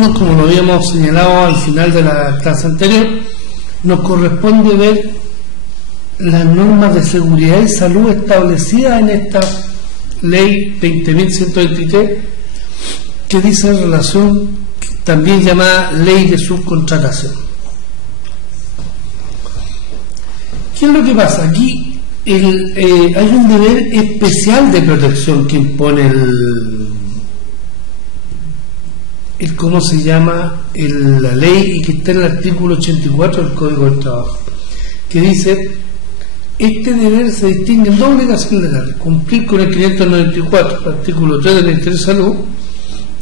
alumnos, como lo habíamos señalado al final de la clase anterior, nos corresponde ver las normas de seguridad y salud establecidas en esta ley 20.123, que dice en relación, también llamada ley de subcontratación. ¿Qué es lo que pasa? Aquí hay un deber especial de protección que impone ¿cómo se llama? La ley, y que está en el artículo 84 del Código del Trabajo, que dice: este deber se distingue en dos obligaciones legales: cumplir con el 594, artículo 3 de la Ley de Salud,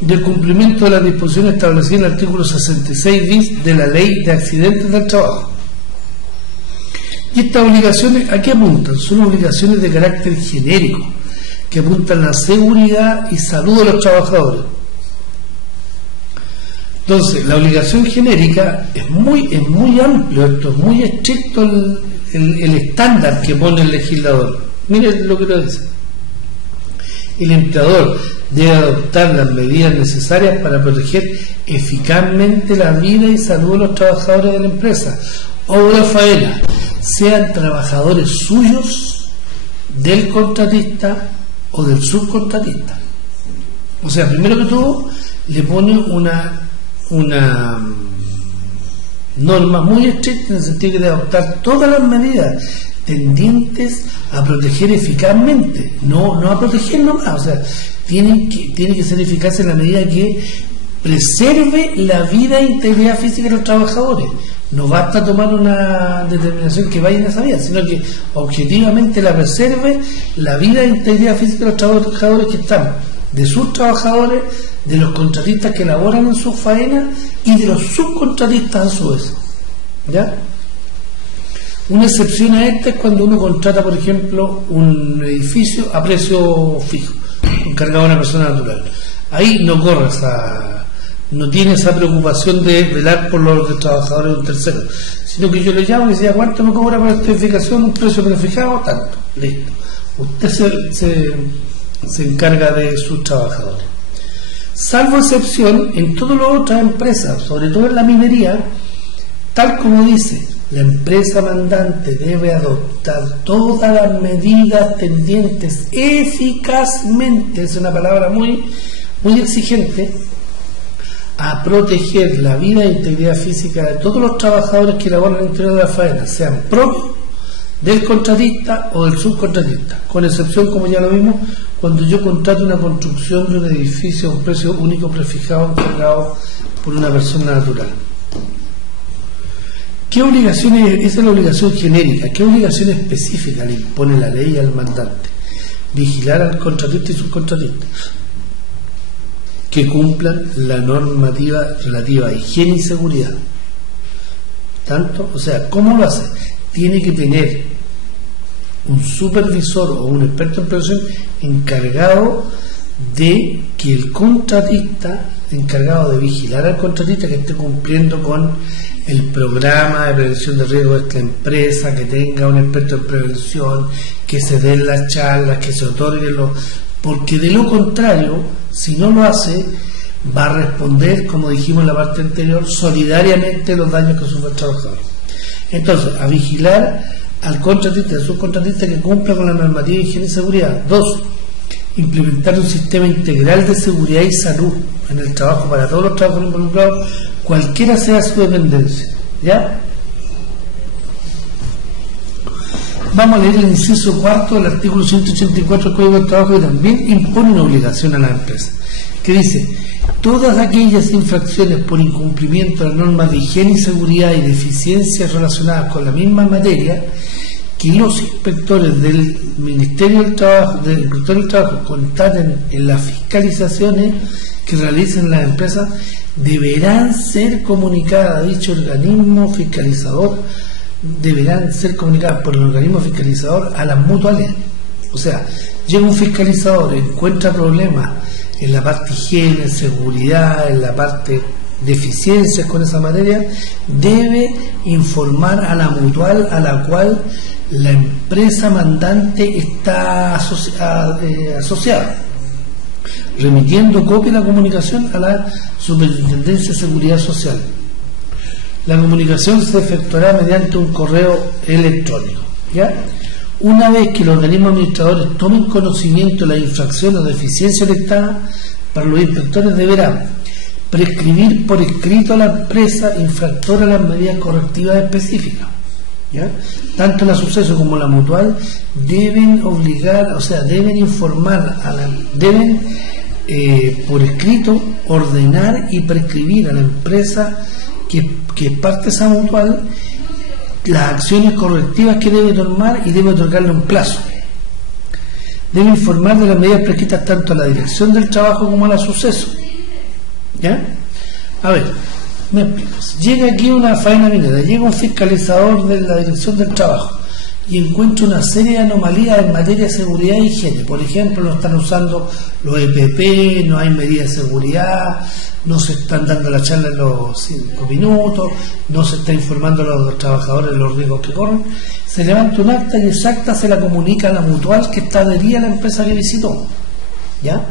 y el cumplimiento de las disposiciones establecidas en el artículo 66 bis de la Ley de Accidentes del Trabajo. Y estas obligaciones, ¿a qué apuntan? Son obligaciones de carácter genérico, que apuntan a la seguridad y salud de los trabajadores. Entonces, la obligación genérica es muy amplio, esto es muy estricto el estándar que pone el legislador. Miren lo que lo dice: el empleador debe adoptar las medidas necesarias para proteger eficazmente la vida y salud de los trabajadores de la empresa o de la faena, sean trabajadores suyos, del contratista o del subcontratista. O sea, primero que todo, le pone una norma muy estricta, en el sentido que debe adoptar todas las medidas tendientes a proteger eficazmente, no a proteger nomás. O sea, tiene que ser eficaz en la medida que preserve la vida e integridad física de los trabajadores. No basta tomar una determinación que vaya en esa vía, sino que objetivamente la preserve la vida e integridad física de los trabajadores que están, de sus trabajadores, de los contratistas que laboran en sus faenas y de los subcontratistas a su vez. ¿Ya? Una excepción a esta es cuando uno contrata, por ejemplo, un edificio a precio fijo, encargado a una persona natural. Ahí no corre no tiene esa preocupación de velar por los trabajadores de un tercero, sino que yo le llamo y decía: ¿cuánto me cobra por esta edificación? Un precio prefijado, tanto, listo. Usted se encarga de sus trabajadores. Salvo excepción, en todas las otras empresas, sobre todo en la minería, tal como dice, la empresa mandante debe adoptar todas las medidas tendientes eficazmente, es una palabra muy exigente, a proteger la vida e integridad física de todos los trabajadores que laboran en el interior de la faena, sean propios del contratista o del subcontratista, con excepción, como ya lo vimos, cuando yo contrato una construcción de un edificio a un precio único prefijado encargado por una persona natural. ¿Qué obligaciones? Esa es la obligación genérica. ¿Qué obligación específica le impone la ley al mandante? Vigilar al contratista y subcontratista que cumplan la normativa relativa a higiene y seguridad. Tanto, o sea, ¿cómo lo hace? Tiene que tener un supervisor o un experto en prevención encargado de que el contratista, encargado de vigilar al contratista, que esté cumpliendo con el programa de prevención de riesgo de esta empresa, que tenga un experto en prevención, que se den las charlas, que se otorguen porque de lo contrario, si no lo hace, va a responder, como dijimos en la parte anterior, solidariamente los daños que sufre el trabajador. Entonces, a vigilar al contratista y al subcontratista que cumpla con la normativa de higiene y seguridad. 2. Implementar un sistema integral de seguridad y salud en el trabajo para todos los trabajadores involucrados, cualquiera sea su dependencia. ¿Ya? Vamos a leer el inciso 4 del artículo 184 del Código del Trabajo, que también impone una obligación a la empresa, que dice: todas aquellas infracciones por incumplimiento de las normas de higiene y seguridad y deficiencias relacionadas con la misma materia que los inspectores del Ministerio del Trabajo constaten en las fiscalizaciones que realicen las empresas, deberán ser comunicadas a dicho organismo fiscalizador, deberán ser comunicadas por el organismo fiscalizador a las mutuales. O sea, llega un fiscalizador, encuentra problemas en la parte higiene, seguridad, en la parte deficiencias con esa materia, debe informar a la mutual a la cual la empresa mandante está asociada. remitiendo copia de la comunicación a la Superintendencia de Seguridad Social. La comunicación se efectuará mediante un correo electrónico, ¿ya? Una vez que los organismos administradores tomen conocimiento de la infracción o deficiencia detectada, para los inspectores deberán prescribir por escrito a la empresa infractora las medidas correctivas específicas, ¿ya? Tanto la suceso como la mutual deben obligar, o sea, deben informar deben por escrito ordenar y prescribir a la empresa que parte de esa mutual las acciones correctivas que debe tomar y debe otorgarle un plazo. Debe informar de las medidas prescritas tanto a la dirección del trabajo como a la suceso, ¿ya? A ver, me explico. Llega aquí una faena minera, llega un fiscalizador de la dirección del trabajo y encuentra una serie de anomalías en materia de seguridad e higiene. Por ejemplo, no están usando los EPP, no hay medidas de seguridad, no se están dando la charla en los 5 minutos, no se está informando a los trabajadores de los riesgos que corren. Se levanta un acta y esa acta se la comunica a la mutual que está adherida a la empresa que visitó, ¿ya?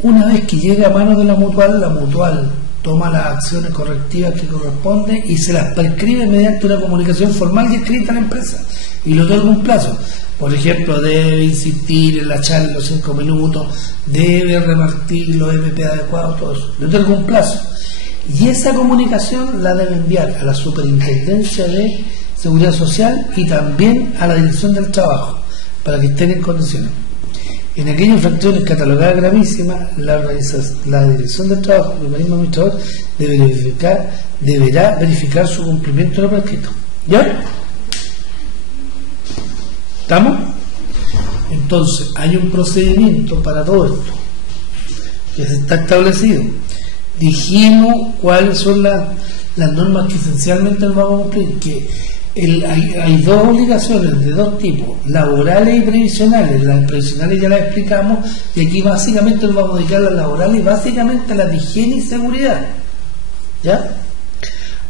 Una vez que llega a manos de la mutual toma las acciones correctivas que corresponden y se las prescribe mediante una comunicación formal y escrita a la empresa y le otorga un plazo. Por ejemplo, debe insistir en la charla en los 5 minutos, debe repartir los EPP adecuados, todo eso. Le otorga un plazo. Y esa comunicación la debe enviar a la Superintendencia de Seguridad Social y también a la Dirección del Trabajo, para que estén en condiciones. En aquellas infracciones catalogadas gravísimas, la Dirección del Trabajo, el organismo administrador, deberá verificar su cumplimiento de lo prescrito. ¿Ya? ¿Estamos? Entonces, hay un procedimiento para todo esto que se está establecido. Dijimos cuáles son las normas que esencialmente nos vamos a cumplir, que hay dos obligaciones de dos tipos, laborales y previsionales. Las previsionales ya las explicamos y aquí básicamente nos vamos a dedicar a las laborales y básicamente a las de higiene y seguridad, ¿ya?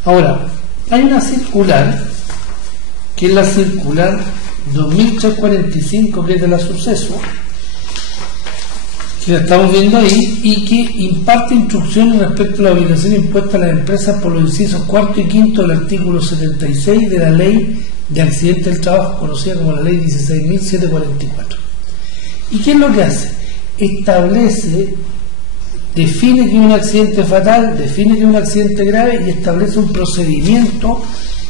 Ahora, hay una circular que es la circular 2345, que es de la suceso, que la estamos viendo ahí, y que imparte instrucciones respecto a la obligación impuesta a las empresas por los incisos 4 y 5 del artículo 76 de la Ley de Accidentes del Trabajo, conocida como la Ley 16.744. ¿Y qué es lo que hace? Establece, define que es un accidente fatal, define que es un accidente grave y establece un procedimiento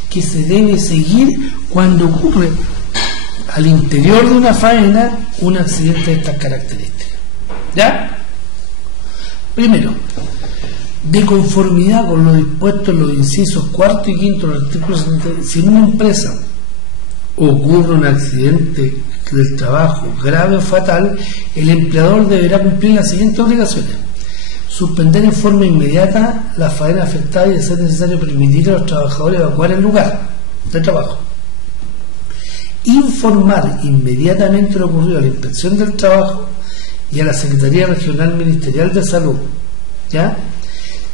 que se debe seguir cuando ocurre al interior de una faena un accidente de estas características. ¿Ya? Primero, de conformidad con lo dispuesto en los incisos 4 y 5 del artículo 76, si en una empresa ocurre un accidente del trabajo grave o fatal, el empleador deberá cumplir las siguientes obligaciones: suspender en forma inmediata la faena afectada y, de ser necesario, permitir a los trabajadores evacuar el lugar de trabajo, informar inmediatamente lo ocurrido a la Inspección del Trabajo y a la Secretaría Regional Ministerial de Salud, ¿ya?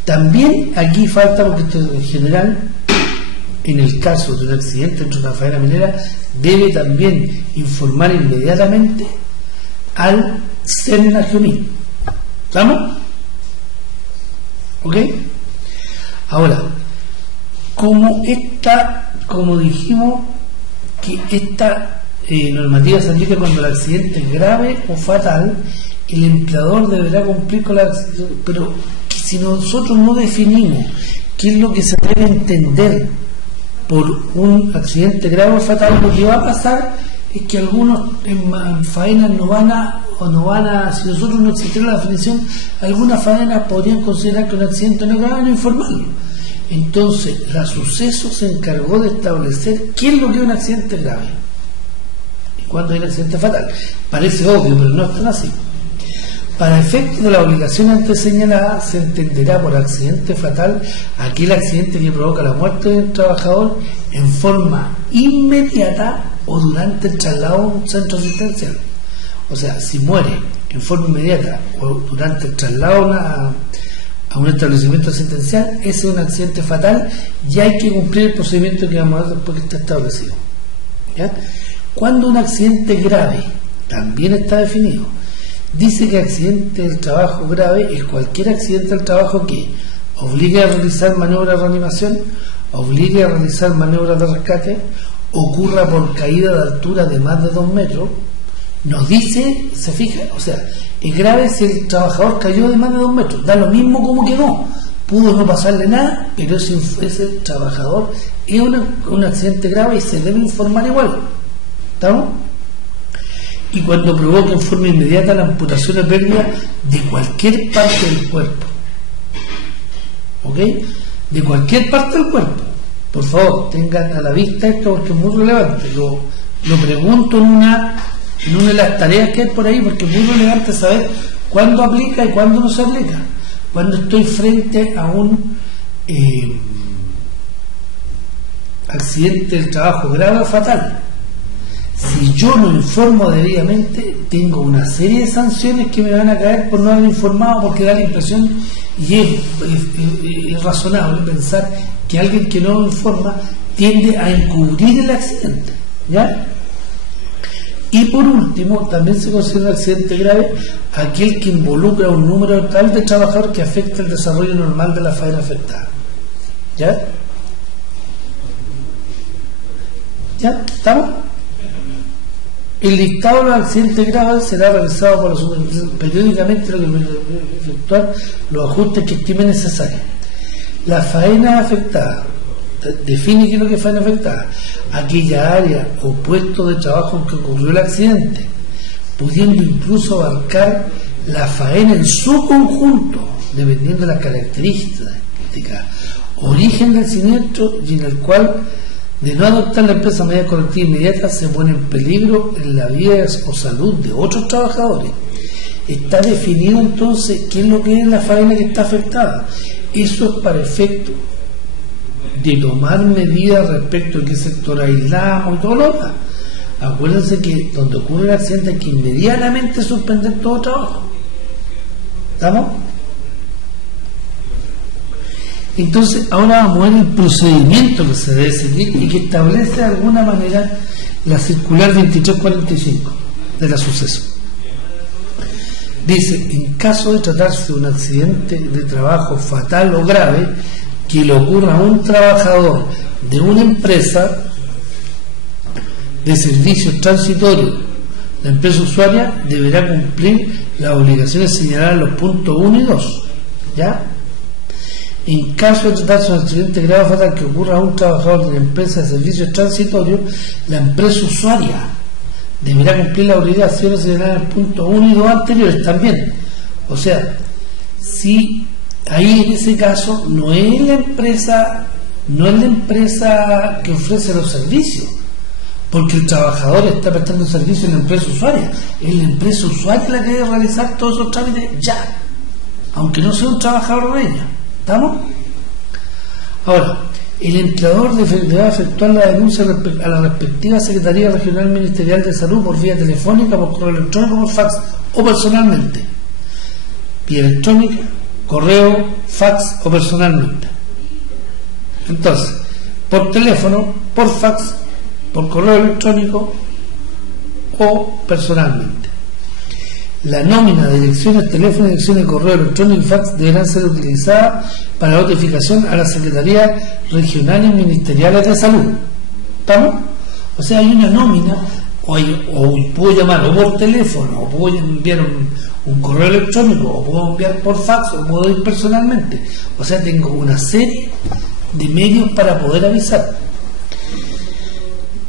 También aquí falta, porque esto es en general, en el caso de un accidente entre una faena minera, debe también informar inmediatamente al SENAGIOMIN. ¿Estamos? ¿Ok? Ahora, como dijimos, que esta normativa se aplica cuando el accidente es grave o fatal, el empleador deberá cumplir con la... Pero si nosotros no definimos qué es lo que se debe entender por un accidente grave o fatal, lo que va a pasar es que algunos en faenas no van a, si nosotros no existiera la definición, algunas faenas podrían considerar que un accidente no es grave, no informarlo. Entonces, la suceso se encargó de establecer qué es lo que es un accidente grave y cuándo es un accidente fatal. Parece obvio, pero no es tan así. Para efectos de la obligación antes señalada, se entenderá por accidente fatal aquel accidente que provoca la muerte del trabajador en forma inmediata o durante el traslado a un centro asistencial. O sea, si muere en forma inmediata o durante el traslado a un establecimiento asistencial, ese es un accidente fatal y hay que cumplir el procedimiento que vamos a ver después que está establecido, ¿ya? Cuando un accidente grave también está definido, dice que accidente del trabajo grave es cualquier accidente del trabajo que obligue a realizar maniobras de reanimación, obligue a realizar maniobras de rescate, ocurra por caída de altura de más de 2 metros. Nos dice, se fija, o sea, es grave si el trabajador cayó de más de 2 metros, da lo mismo como quedó, pudo no pasarle nada, pero si ese trabajador es un accidente grave y se debe informar igual. ¿Estamos? Y cuando provoca en forma inmediata la amputación o pérdida de cualquier parte del cuerpo. ¿Ok? De cualquier parte del cuerpo. Por favor, tengan a la vista esto porque es muy relevante. Lo pregunto en una de las tareas que hay por ahí, porque es muy relevante saber cuándo aplica y cuándo no se aplica. Cuando estoy frente a un accidente del trabajo grave o fatal, si yo no informo debidamente, tengo una serie de sanciones que me van a caer por no haber informado, porque da la impresión, y es razonable pensar que alguien que no informa tiende a encubrir el accidente, ¿ya? Y por último, también se considera un accidente grave aquel que involucra un número tal de trabajadores que afecta el desarrollo normal de la faena afectada. ¿Ya? ¿Ya? ¿Estamos? El listado de los accidentes graves será realizado por la supervisión periódicamente, lo que efectuar los ajustes que estime necesarios. La faena afectada define qué es lo que es faena afectada: aquella área o puesto de trabajo en que ocurrió el accidente, pudiendo incluso abarcar la faena en su conjunto, dependiendo de las características, origen del siniestro, y en el cual, de no adoptar la empresa medidas correctivas inmediatas, se pone en peligro en la vida o salud de otros trabajadores. Está definido entonces qué es lo que es la faena que está afectada. Eso es para efecto de tomar medidas respecto a qué sector aislamos y todo lo demás. Acuérdense que donde ocurre el accidente hay que inmediatamente suspender todo trabajo. ¿Estamos? Entonces ahora vamos a ver el procedimiento que se debe seguir y que establece de alguna manera la circular 2345 de la suceso. Dice: en caso de tratarse de un accidente de trabajo fatal o grave que le ocurra a un trabajador de una empresa de servicios transitorios, la empresa usuaria deberá cumplir las obligaciones señaladas en los puntos 1 y 2. ¿Ya? En caso de tratarse de un accidente grave o fatal que ocurra a un trabajador de la empresa de servicios transitorios, la empresa usuaria deberá cumplir las obligaciones señaladas en el punto 1 y 2 anteriores también. O sea, si ahí en ese caso no es la empresa que ofrece los servicios, porque el trabajador está prestando servicio en la empresa usuaria, es la empresa usuaria la que debe realizar todos esos trámites ya, aunque no sea un trabajador de ella. ¿Estamos? Ahora, el empleador deberá efectuar la denuncia a la respectiva Secretaría Regional Ministerial de Salud por vía telefónica, por correo electrónico, por fax o personalmente. Vía electrónica, correo, fax o personalmente. Entonces, por teléfono, por fax, por correo electrónico o personalmente. La nómina de direcciones, teléfono, direcciones de correo electrónico y fax deberán ser utilizadas para notificación a las Secretarías Regionales Ministeriales de Salud. ¿Estamos? O sea, hay una nómina, o puedo llamar o por teléfono, o puedo enviar un correo electrónico, o puedo enviar por fax, o puedo ir personalmente. O sea, tengo una serie de medios para poder avisar.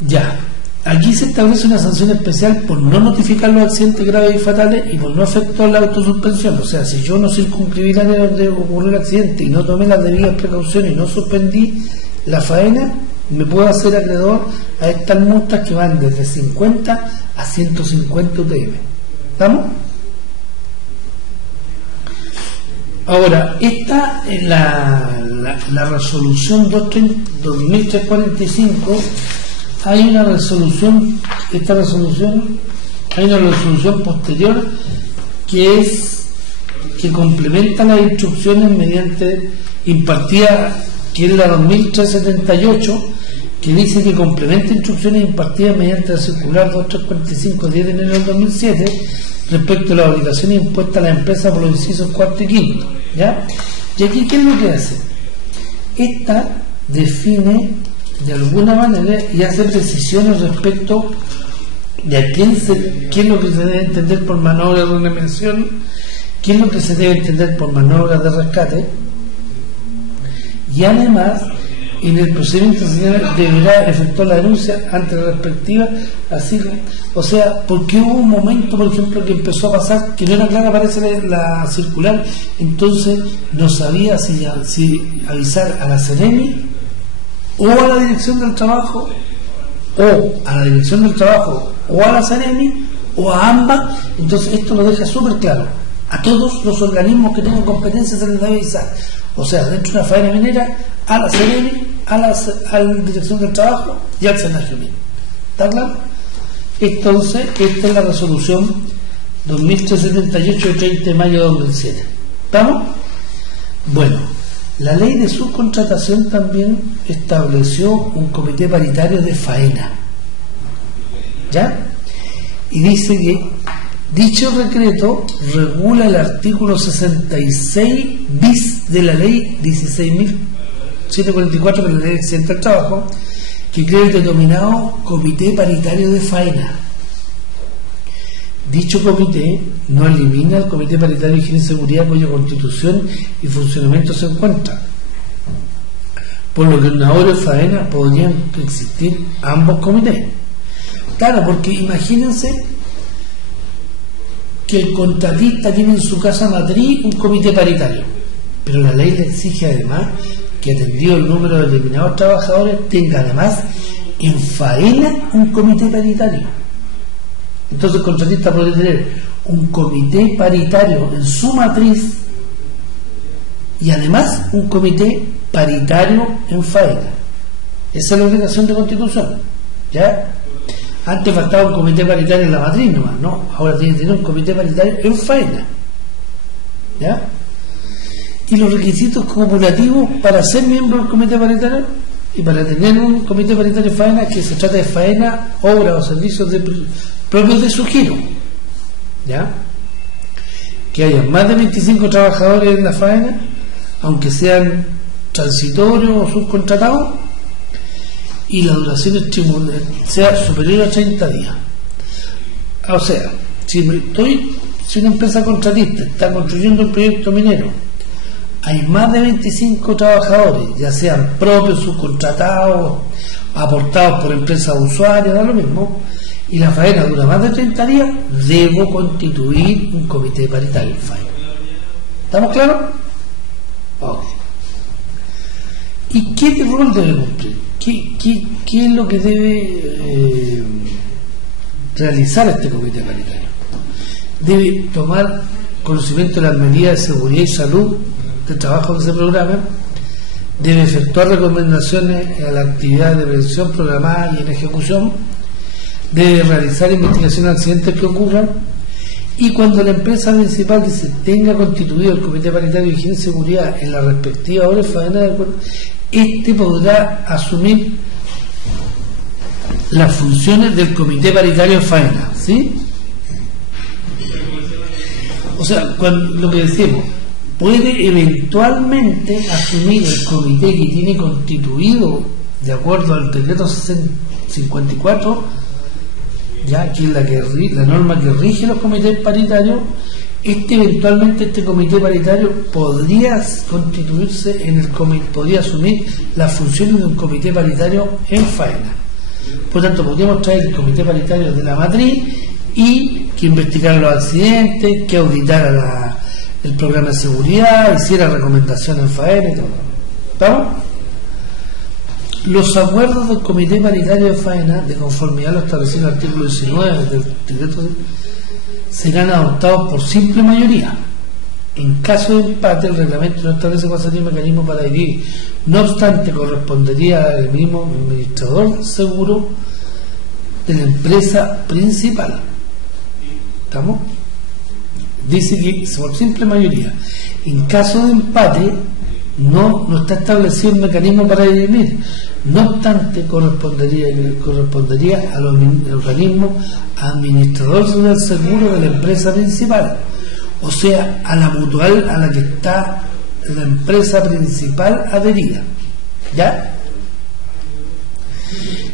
Ya. Aquí se establece una sanción especial por no notificar los accidentes graves y fatales y por no efectuar la autosuspensión. O sea, si yo no circunscribí la área donde ocurrió el accidente y no tomé las debidas precauciones y no suspendí la faena, me puedo hacer acreedor a estas multas que van desde 50 a 150 UTM. ¿Estamos? Ahora, esta es la resolución 2345. Hay una resolución posterior que complementa las instrucciones mediante impartida, que es la 2378, que dice que complementa instrucciones impartidas mediante la circular 2345 10 de enero del 2007, respecto a las obligaciones impuestas a la empresa por los incisos 4 y 5, ¿ya? Y aquí, ¿qué es lo que hace? Esta define de alguna manera y hace precisiones respecto de a qué es lo que se debe entender por maniobra de remuneración, qué es lo que se debe entender por maniobra de rescate, y además en el procedimiento deberá efectuar la denuncia ante la respectiva, así, o sea, porque hubo un momento, por ejemplo, que empezó a pasar que no era clara, parece la circular, entonces no sabía si avisar a la Seremi o a la Dirección del Trabajo, o a la Dirección del Trabajo o a la Seremi o a ambas. Entonces esto lo deja súper claro: a todos los organismos que tengan competencia se les debe avisar, o sea, dentro de una faena minera, a la Seremi, a la Dirección del Trabajo y al Senaje mismo. ¿Está claro? Entonces, esta es la resolución 2378 de 30 de mayo de 2007. ¿Estamos? Bueno, la ley de subcontratación también estableció un comité paritario de faena, ¿ya? Y dice que dicho decreto regula el artículo 66 bis de la ley 16.744 de la ley accidente del trabajo, que crea el denominado comité paritario de faena. Dicho comité no elimina el comité paritario de higiene y seguridad, cuya constitución y funcionamiento se encuentra, por lo que en una hora de faena podrían existir ambos comités. Claro, porque imagínense que el contratista tiene en su casa matriz un comité paritario, pero la ley le exige además que, atendido el número de determinados trabajadores, tenga además en faena un comité paritario. Entonces el contratista puede tener un comité paritario en su matriz y además un comité paritario en faena. Esa es la obligación de constitución, ¿ya? Antes faltaba un comité paritario en la matriz nomás, ¿no? Ahora tiene que tener un comité paritario en faena, ¿ya? Y los requisitos cumulativos para ser miembro del comité paritario y para tener un comité paritario de faena, que se trata de faena, obra o servicios propios de su giro, ¿ya? Que haya más de 25 trabajadores en la faena, aunque sean transitorios o subcontratados, y la duración sea superior a 30 días. O sea, si una empresa contratista está construyendo un proyecto minero, hay más de 25 trabajadores, ya sean propios, subcontratados, aportados por empresas usuarias, da lo mismo, y la faena dura más de 30 días, debo constituir un comité paritario en faena. ¿Estamos claros? Ok. ¿Y qué rol debe cumplir? ¿Qué es lo que debe realizar este comité paritario? Debe tomar conocimiento de las medidas de seguridad y salud del trabajo que se programa, debe efectuar recomendaciones a las actividades de prevención programadas y en ejecución, debe realizar investigaciones de accidentes que ocurran, y cuando la empresa principal tenga constituido el comité paritario de higiene y seguridad en la respectiva hora de faena, este podrá asumir las funciones del comité paritario de faena, ¿sí? O sea, lo que decimos, puede eventualmente asumir el comité que tiene constituido de acuerdo al decreto 54, ya que es la norma que rige los comités paritarios. Eventualmente este comité paritario podría constituirse podría asumir las funciones de un comité paritario en faena. Por tanto, podríamos traer el comité paritario de la matriz y que investigara los accidentes, que auditara el programa de seguridad, hiciera recomendaciones en faena y todo. ¿Estamos? Los acuerdos del comité paritario de faena, de conformidad a lo establecido en el artículo 19 del decreto, serán adoptados por simple mayoría. En caso de empate, el reglamento no establece cuál sería el mecanismo para dividir. No obstante, correspondería al mismo administrador seguro de la empresa principal. ¿Estamos? Dice que por simple mayoría. En caso de empate, no está establecido el mecanismo para dirimir. No obstante, correspondería al organismo administrador del seguro de la empresa principal, o sea, a la mutual a la que está la empresa principal adherida. ¿Ya?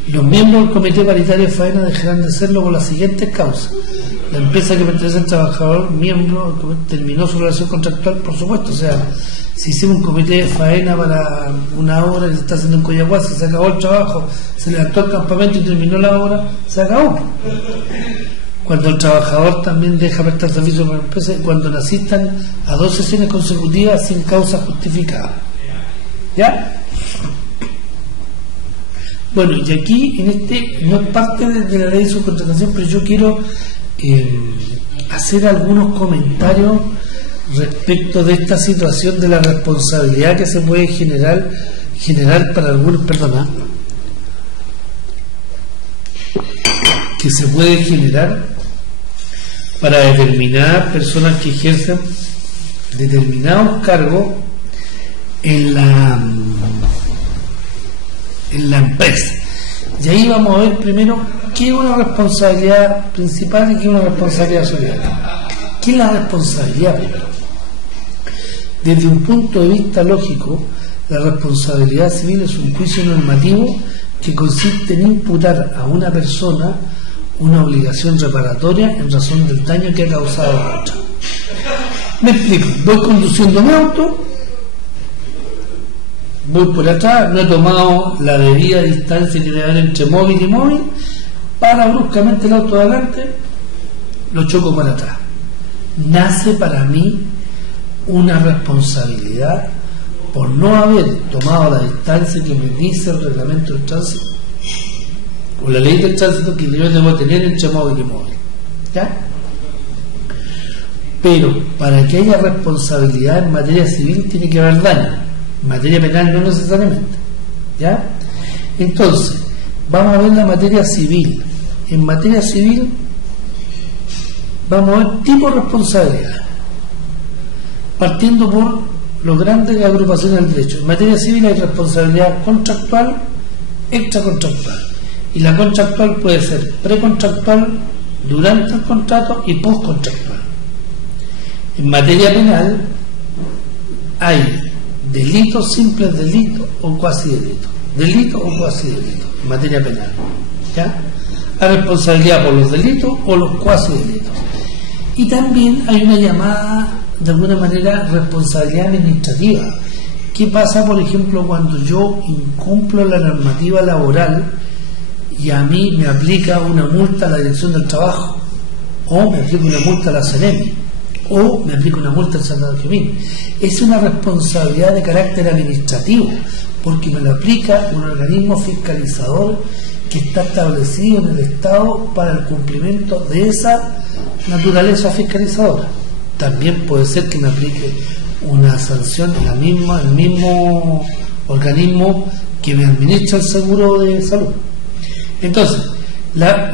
Los miembros del comité paritario de faena dejarán de serlo por las siguientes causas: la empresa que pertenece al trabajador miembro terminó su relación contractual, por supuesto. O sea, si hicimos un comité de faena para una obra que se está haciendo en Coyahuasi, se acabó el trabajo, se levantó el campamento y terminó la obra, se acabó. Cuando el trabajador también deja prestar servicio para la empresa, cuando le asistan a 2 sesiones consecutivas sin causa justificada. ¿Ya? Bueno, y aquí en no es parte de la ley de subcontratación, pero yo quiero hacer algunos comentarios respecto de esta situación de la responsabilidad que se puede generar para algunos, que se puede generar para determinadas personas que ejercen determinados cargos en la empresa. Y ahí vamos a ver primero qué es una responsabilidad principal y qué es una responsabilidad solidaria. ¿Qué es la responsabilidad primero? Desde un punto de vista lógico, la responsabilidad civil es un juicio normativo que consiste en imputar a una persona una obligación reparatoria en razón del daño que ha causado a otra. Me explico: voy conduciendo mi auto, voy por atrás, no he tomado la debida distancia que debe haber entre móvil y móvil, para bruscamente el auto de adelante, lo choco para atrás. Nace para mí una responsabilidad por no haber tomado la distancia que me dice el reglamento del tránsito o la ley del tránsito que yo debo tener entre móvil y móvil. ¿Ya? Pero para que haya responsabilidad en materia civil tiene que haber daño. En materia penal no necesariamente. ¿Ya? Entonces, vamos a ver la materia civil. En materia civil vamos a ver tipo de responsabilidad, partiendo por los grandes agrupaciones del derecho. En materia civil hay responsabilidad contractual, extracontractual, y la contractual puede ser precontractual, durante el contrato y postcontractual. En materia penal hay delitos, simples delitos o cuasi delitos, delito o cuasi delito en materia penal. ¿Ya? Hay responsabilidad por los delitos o los cuasi delitos. Y también hay una llamada, de alguna manera, responsabilidad administrativa. ¿Qué pasa, por ejemplo, cuando yo incumplo la normativa laboral y a mí me aplica una multa a la Dirección del Trabajo, o me aplica una multa a la CENEMI, o me aplica una multa al San Gemín? Es una responsabilidad de carácter administrativo, porque me lo aplica un organismo fiscalizador que está establecido en el Estado para el cumplimiento de esa naturaleza fiscalizadora. También puede ser que me aplique una sanción el mismo organismo que me administra el seguro de salud. Entonces, la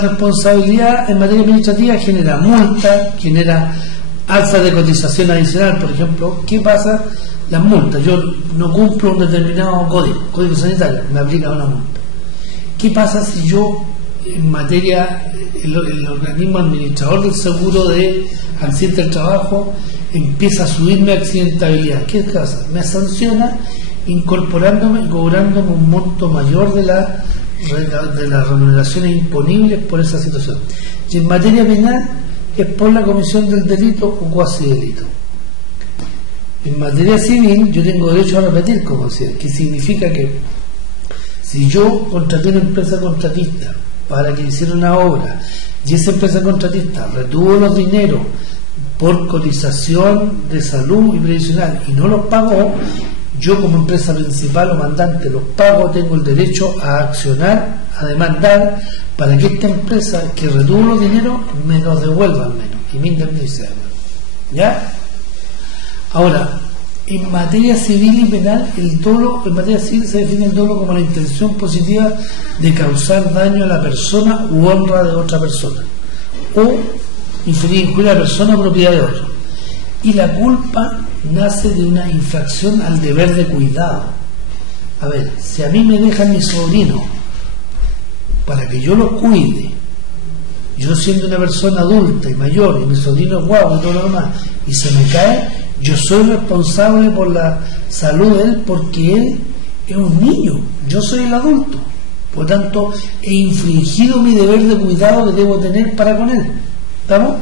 responsabilidad en materia administrativa genera multa, genera alza de cotización adicional. Por ejemplo, ¿qué pasa? Las multas: yo no cumplo un determinado código sanitario, me aplica una multa. ¿Qué pasa si yo, en materia, el organismo administrador del seguro de accidente del trabajo empieza a subirme accidentabilidad? ¿Qué pasa? Me sanciona incorporándome, cobrándome un monto mayor de las remuneraciones imponibles por esa situación. Y en materia penal es por la comisión del delito o cuasi delito. En materia civil yo tengo derecho a repetir, como decía, que significa que si yo contraté una empresa contratista para que hiciera una obra y esa empresa contratista retuvo los dineros por cotización de salud y previsional y no los pagó, yo como empresa principal o mandante los pago, tengo el derecho a accionar, a demandar para que esta empresa que retuvo los dineros me los devuelva al menos y me indemnice. ¿Ya? Ahora, en materia civil y penal, el dolo, en materia civil se define el dolo como la intención positiva de causar daño a la persona u honra de otra persona, o inferir injuria a la persona o propiedad de otro. Y la culpa nace de una infracción al deber de cuidado. a ver, si a mí me dejan mi sobrino para que yo lo cuide, yo siendo una persona adulta y mayor, y mi sobrino es guapo y todo lo demás, y se me cae, yo soy responsable por la salud de él porque él es un niño, yo soy el adulto, por lo tanto he infringido mi deber de cuidado que debo tener para con él. ¿Estamos?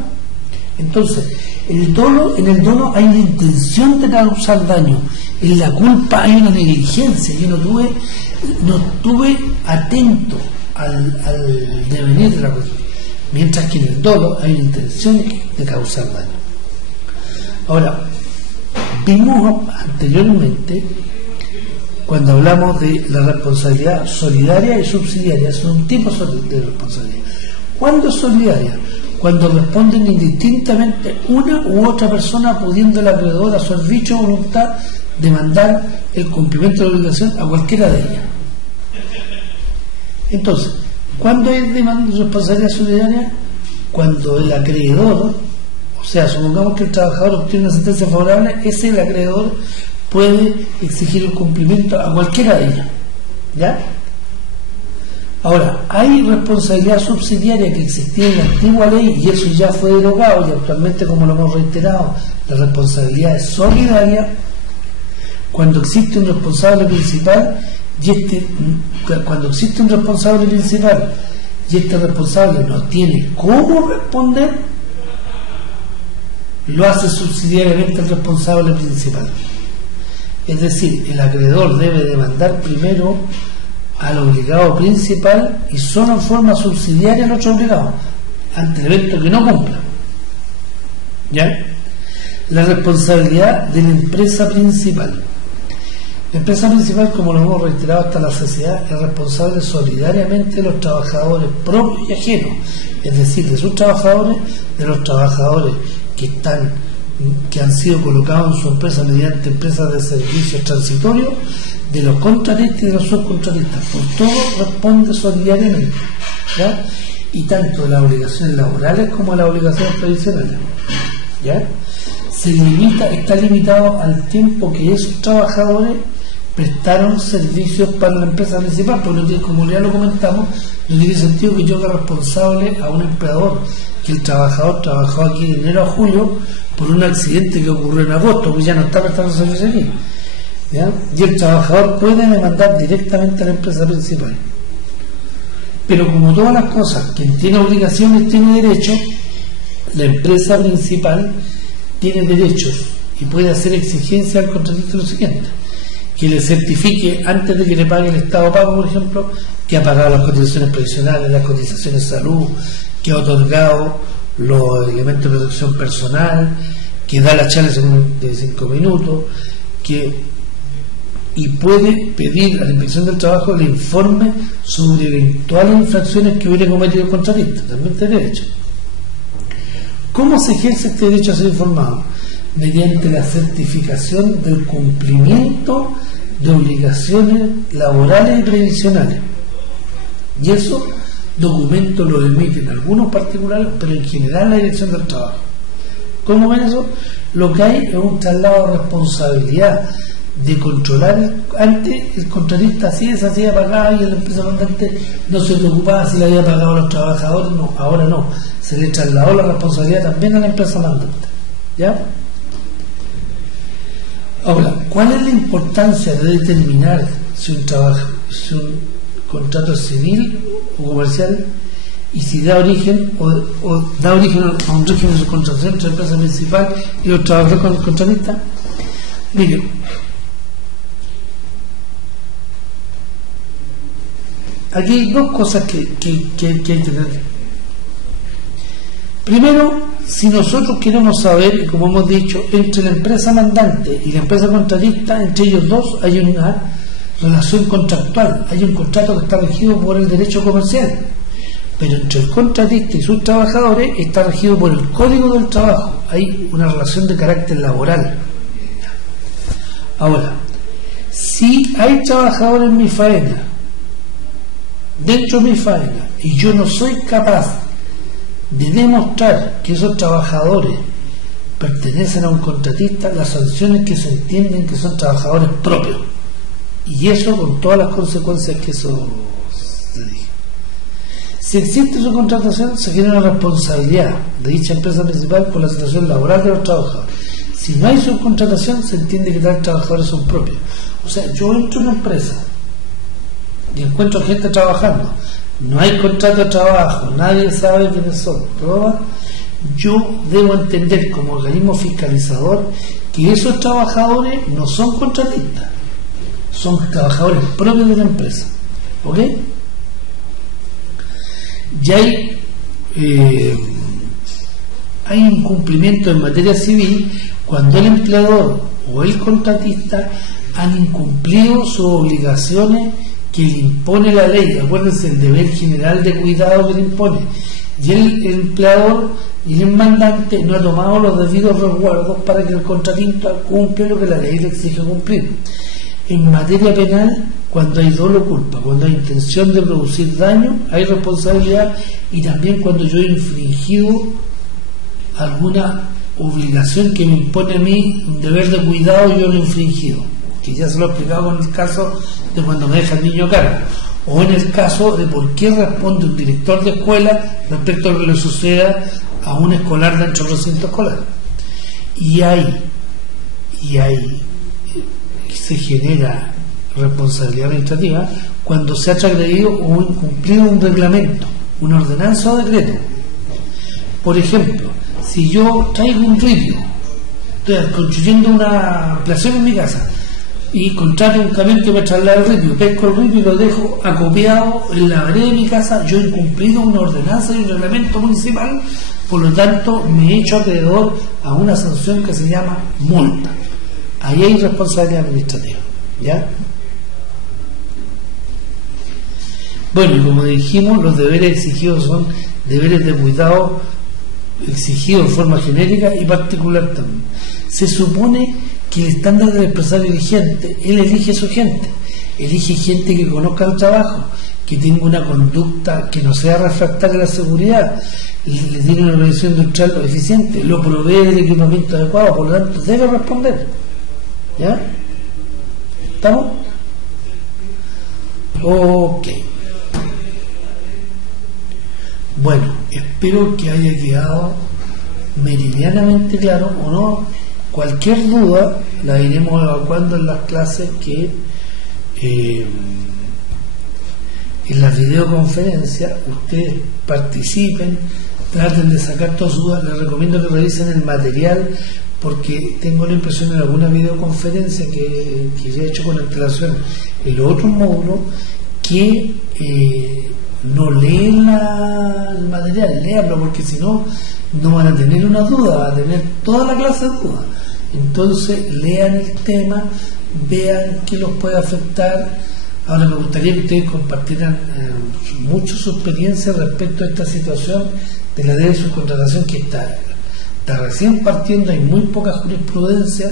Entonces, en el dolo hay una intención de causar daño, en la culpa hay una negligencia, yo no estuve atento al devenir de la cuestión, mientras que en el dolo hay una intención de causar daño. Ahora, vimos anteriormente, cuando hablamos de la responsabilidad solidaria y subsidiaria, son tipos de responsabilidad. ¿Cuándo es solidaria? Cuando responden indistintamente una u otra persona, pudiendo el acreedor a su arbitrio o voluntad demandar el cumplimiento de la obligación a cualquiera de ellas. Entonces, ¿cuándo es responsabilidad solidaria? Cuando el acreedor, o sea, supongamos que el trabajador obtiene una sentencia favorable, ese el acreedor puede exigir el cumplimiento a cualquiera de ellas. ¿Ya? Ahora, hay responsabilidad subsidiaria que existía en la antigua ley y eso ya fue derogado, y actualmente, como lo hemos reiterado, la responsabilidad es solidaria cuando existe un responsable principal y este responsable no tiene cómo responder, lo hace subsidiariamente el responsable principal. Es decir, el acreedor debe demandar primero al obligado principal y solo en forma subsidiaria al otro obligado ante el evento que no cumpla. ¿Ya? La responsabilidad de la empresa principal. La empresa principal, como lo hemos reiterado hasta la saciedad, es responsable solidariamente de los trabajadores propios y ajenos, es decir, de sus trabajadores, de los trabajadores que han sido colocados en su empresa mediante empresas de servicios transitorios, de los contratistas y de los subcontratistas. Por todo responde solidariamente, ¿ya? Y tanto de las obligaciones laborales como de las obligaciones previsionales, ¿ya? Está limitado al tiempo que esos trabajadores prestaron servicios para la empresa principal, porque como ya lo comentamos, no tiene sentido que yo haga responsable a un empleador que el trabajador trabajó aquí de enero a julio por un accidente que ocurrió en agosto, que ya no está prestando servicio aquí, ¿ya? Y el trabajador puede demandar directamente a la empresa principal. Pero como todas las cosas, quien tiene obligaciones tiene derechos, la empresa principal tiene derechos y puede hacer exigencia al contratista lo siguiente: que le certifique antes de que le pague el Estado Pago, por ejemplo, que ha pagado las cotizaciones previsionales, las cotizaciones de salud, que ha otorgado los elementos de protección personal, que da la charla de 5 minutos, y puede pedir a la Inspección del Trabajo el informe sobre eventuales infracciones que hubiera cometido el contratista. También tiene derecho. ¿Cómo se ejerce este derecho a ser informado? Mediante la certificación del cumplimiento de obligaciones laborales y previsionales. Y eso documento lo emiten algunos particulares, pero en general la Dirección del Trabajo. ¿Cómo ven eso? Lo que hay es un traslado de responsabilidad de controlar. Antes el contratista hacía pagar y la empresa mandante no se preocupaba si le había pagado a los trabajadores. No, ahora no, se le trasladó la responsabilidad también a la empresa mandante. ¿Ya? Ahora, ¿cuál es la importancia de determinar si un contrato es civil o comercial y si da origen o da origen a un régimen de subcontratación entre la empresa principal y los trabajadores con el contratista? Mire, aquí hay dos cosas que hay que tener. Primero, si nosotros queremos saber, como hemos dicho, entre la empresa mandante y la empresa contratista, entre ellos dos hay una relación contractual, hay un contrato que está regido por el derecho comercial, pero entre el contratista y sus trabajadores está regido por el Código del Trabajo, hay una relación de carácter laboral. Ahora, si hay trabajadores en mi faena, dentro de mi faena, y yo no soy capaz de demostrar que esos trabajadores pertenecen a un contratista, las sanciones que se entienden que son trabajadores propios, y eso con todas las consecuencias que eso le dije. Si existe subcontratación, se genera una responsabilidad de dicha empresa principal por la situación laboral de los trabajadores. Si no hay subcontratación, se entiende que tales trabajadores son propios. O sea, yo entro en una empresa y encuentro gente trabajando, no hay contrato de trabajo, nadie sabe quiénes son, ¿no? Yo debo entender como organismo fiscalizador que esos trabajadores no son contratistas, son trabajadores propios de la empresa, ¿ok? Ya hay incumplimiento en materia civil cuando el empleador o el contratista han incumplido sus obligaciones que le impone la ley. Acuérdense, el deber general de cuidado que le impone, y el empleador y el mandante no ha tomado los debidos resguardos para que el contratista cumpla lo que la ley le exige cumplir. En materia penal, cuando hay dolo o culpa, cuando hay intención de producir daño, hay responsabilidad, y también cuando yo he infringido alguna obligación que me impone a mí un deber de cuidado y yo lo he infringido, que ya se lo he explicado en el caso de cuando me deja el niño a cargo, o en el caso de por qué responde un director de escuela respecto a lo que le suceda a un escolar dentro del recinto escolar. Y ahí se genera responsabilidad administrativa cuando se ha transgredido o incumplido un reglamento, una ordenanza o decreto. Por ejemplo, si yo traigo un ripio, estoy construyendo una ampliación en mi casa y contrato un camión que me traslada el ripio, pesco el ripio y lo dejo acopiado en la vereda de mi casa, yo he incumplido una ordenanza y un reglamento municipal, por lo tanto me he hecho acreedor a una sanción que se llama multa. Ahí hay responsabilidad administrativa, ¿ya? Bueno, y como dijimos, los deberes exigidos son deberes de cuidado exigidos en forma genérica y particular también. Se supone que el estándar del empresario vigente, él elige su gente, elige gente que conozca el trabajo, que tenga una conducta que no sea refractaria a la seguridad, le tiene una organización industrial eficiente, lo provee del equipamiento adecuado, por lo tanto debe responder. ¿Ya? ¿Estamos? Ok. Bueno, espero que haya quedado meridianamente claro, o no. Cualquier duda la iremos evacuando en las clases que en las videoconferencias ustedes participen, traten de sacar todas sus dudas. Les recomiendo que revisen el material, porque tengo la impresión en alguna videoconferencia que ya he hecho con antelación en los otros módulos que no leen el material. Léanlo, porque si no, no van a tener una duda, van a tener toda la clase de dudas. Entonces lean el tema, vean qué los puede afectar. Ahora me gustaría que ustedes compartieran mucho su experiencia respecto a esta situación de la ley de subcontratación, que está recién partiendo, hay muy poca jurisprudencia,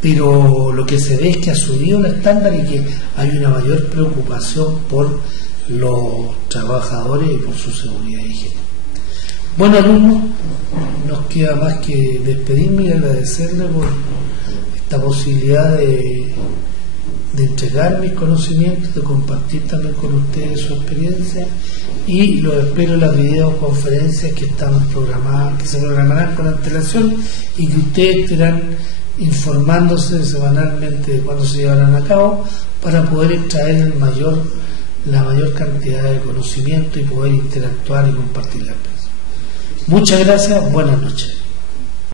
pero lo que se ve es que ha subido el estándar y que hay una mayor preocupación por los trabajadores y por su seguridad y higiene. Bueno, alumnos, nos queda más que despedirme y agradecerle por esta posibilidad de entregar mis conocimientos, de compartir también con ustedes su experiencia, y los espero en las videoconferencias que estamos programadas, que se programarán con antelación y que ustedes estarán informándose semanalmente de cuándo se llevarán a cabo, para poder extraer la mayor cantidad de conocimiento y poder interactuar y compartir la experiencia. Muchas gracias, buenas noches.